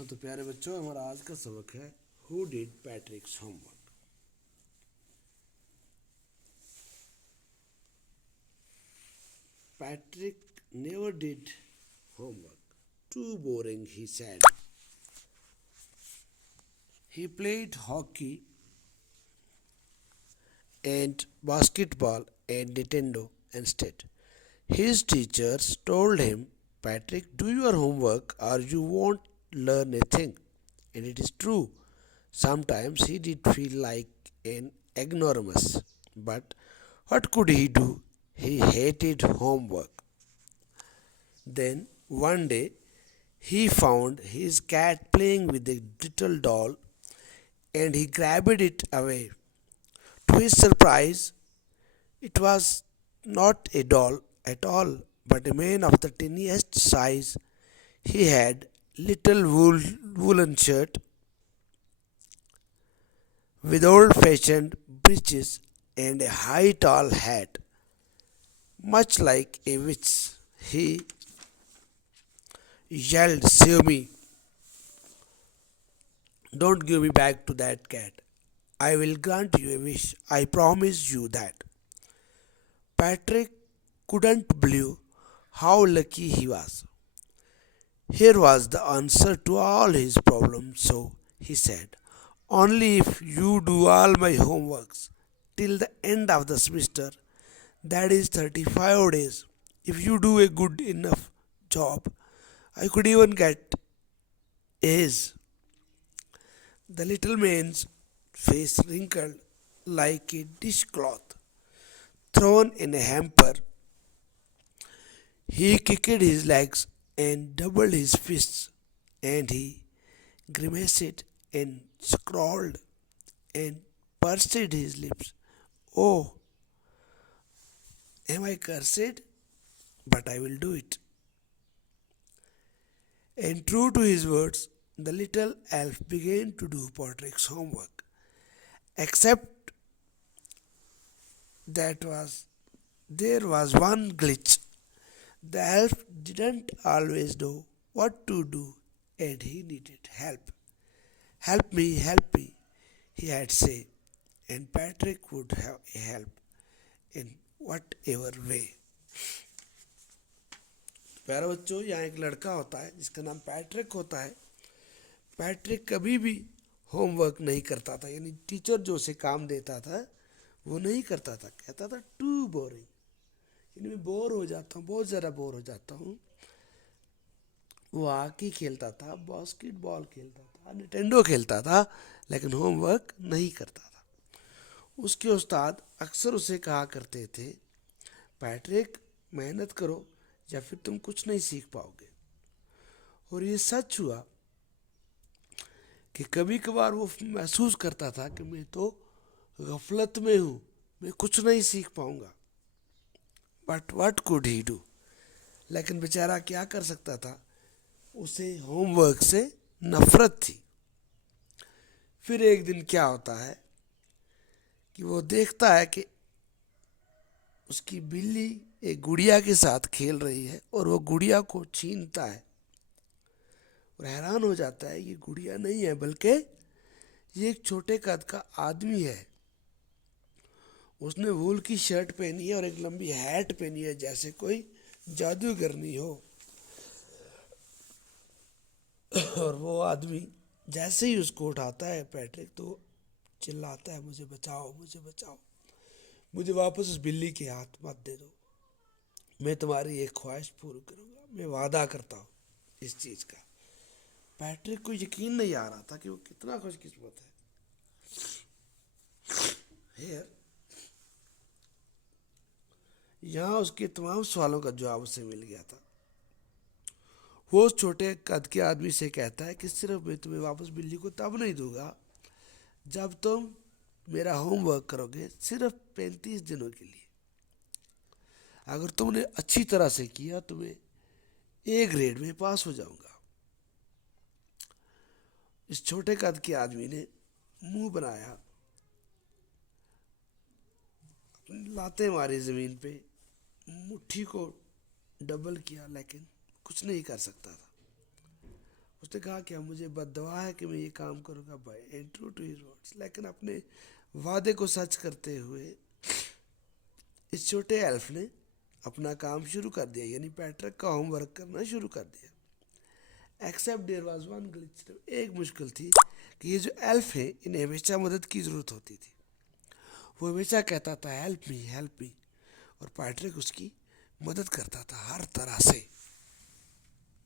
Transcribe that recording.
हाँ तो प्यारे बच्चों, हमारा आज का सबक है who did पैट्रिक्स homework. Patrick never did homework. Too boring, he said. He played hockey and basketball and Nintendo instead. His teachers told him, Patrick, do your homework or you won't learn a thing. And it is true. Sometimes he did feel like an ignoramus. But what could he do? He hated homework. Then one day he found his cat playing with a little doll and he grabbed it away. To his surprise, it was not a doll at all, but a man of the tiniest size. He had little woolen shirt with old-fashioned breeches and a high tall hat, much like a witch. He yelled, "Save me! Don't give me back to that cat. I will grant you a wish. I promise you that." Patrick couldn't believe how lucky he was. Here was the answer to all his problems, so he said, only if you do all my homeworks till the end of the semester, that is 35 days. If you do a good enough job, I could even get A's. The little man's face wrinkled like a dishcloth thrown in a hamper. He kicked his legs and doubled his fists, and he grimaced and scowled and pursed his lips. Oh, am I cursed? But I will do it. And true to his words, the little elf began to do Patrick's homework. Except that was there was one glitch. The elf didn't always know what to do and he needed help. Help me, he had said, and Patrick would have help in whatever way. प्यारे बच्चों, यहाँ एक लड़का होता है जिसका नाम Patrick होता है। पैट्रिक कभी भी होमवर्क नहीं करता था, यानी टीचर जो उसे काम देता था वो नहीं करता था। कहता था टू बोरिंग, यानी मैं बोर हो जाता हूँ, बहुत ज़्यादा बोर हो जाता हूँ। वो हॉकी खेलता था, बास्केटबॉल खेलता था, निटेंडो खेलता था, लेकिन होमवर्क नहीं करता था। उसके उस्ताद अक्सर उसे कहा करते थे, पैट्रिक मेहनत करो या फिर तुम कुछ नहीं सीख पाओगे। और ये सच हुआ कि कभी कभार वो महसूस करता था कि मैं तो गफलत में हूँ, मैं कुछ नहीं सीख पाऊँगा। But what could he do? लेकिन बेचारा क्या कर सकता था, उसे होमवर्क से नफरत थी। फिर एक दिन क्या होता है कि वो देखता है कि उसकी बिल्ली एक गुड़िया के साथ खेल रही है और वो गुड़िया को छीनता है और हैरान हो जाता है ये गुड़िया नहीं है बल्कि ये एक छोटे कद का आदमी है। उसने वूल की शर्ट पहनी है और एक लंबी हैट पहनी है जैसे कोई जादूगरनी हो। और वो आदमी जैसे ही उसको उठाता है पैट्रिक तो चिल्लाता है, मुझे बचाओ, मुझे बचाओ, मुझे वापस उस बिल्ली के हाथ मत दे दो, मैं तुम्हारी एक ख्वाहिश पूरी करूँगा, मैं वादा करता हूँ इस चीज़ का। पैट्रिक को यकीन नहीं आ रहा था कि वो कितना खुशकिस्मत है। यहाँ उसके तमाम सवालों का जवाब उसे मिल गया था। वो उस छोटे कद के आदमी से कहता है कि सिर्फ मैं तुम्हें वापस बिल्ली को तब नहीं दूंगा जब तुम मेरा होमवर्क करोगे, सिर्फ 35 दिनों के लिए। अगर तुमने अच्छी तरह से किया तो मैं ए ग्रेड में पास हो जाऊंगा। इस छोटे कद के आदमी ने मुंह बनाया, लाते मारी जमीन पे, मुट्ठी को डबल किया, लेकिन कुछ नहीं कर सकता था। اس نے کہا کہ مجھے بد دعا ہے کہ میں یہ کام کروں گا بھائی، and true to his words, لیکن اپنے وعدے کو سچ کرتے ہوئے اس چھوٹے ایلف نے اپنا کام شروع کر دیا، یعنی پیٹرک کا ہوم ورک کرنا شروع کر دیا. ایکسیپٹ دیر واز ون گلچ، ایک مشکل تھی کہ یہ جو ایلف ہے انہیں ہمیشہ مدد کی ضرورت ہوتی تھی. وہ ہمیشہ کہتا تھا ہیلپ می ہیلپ می، اور پیٹرک اس کی مدد کرتا تھا ہر طرح سے.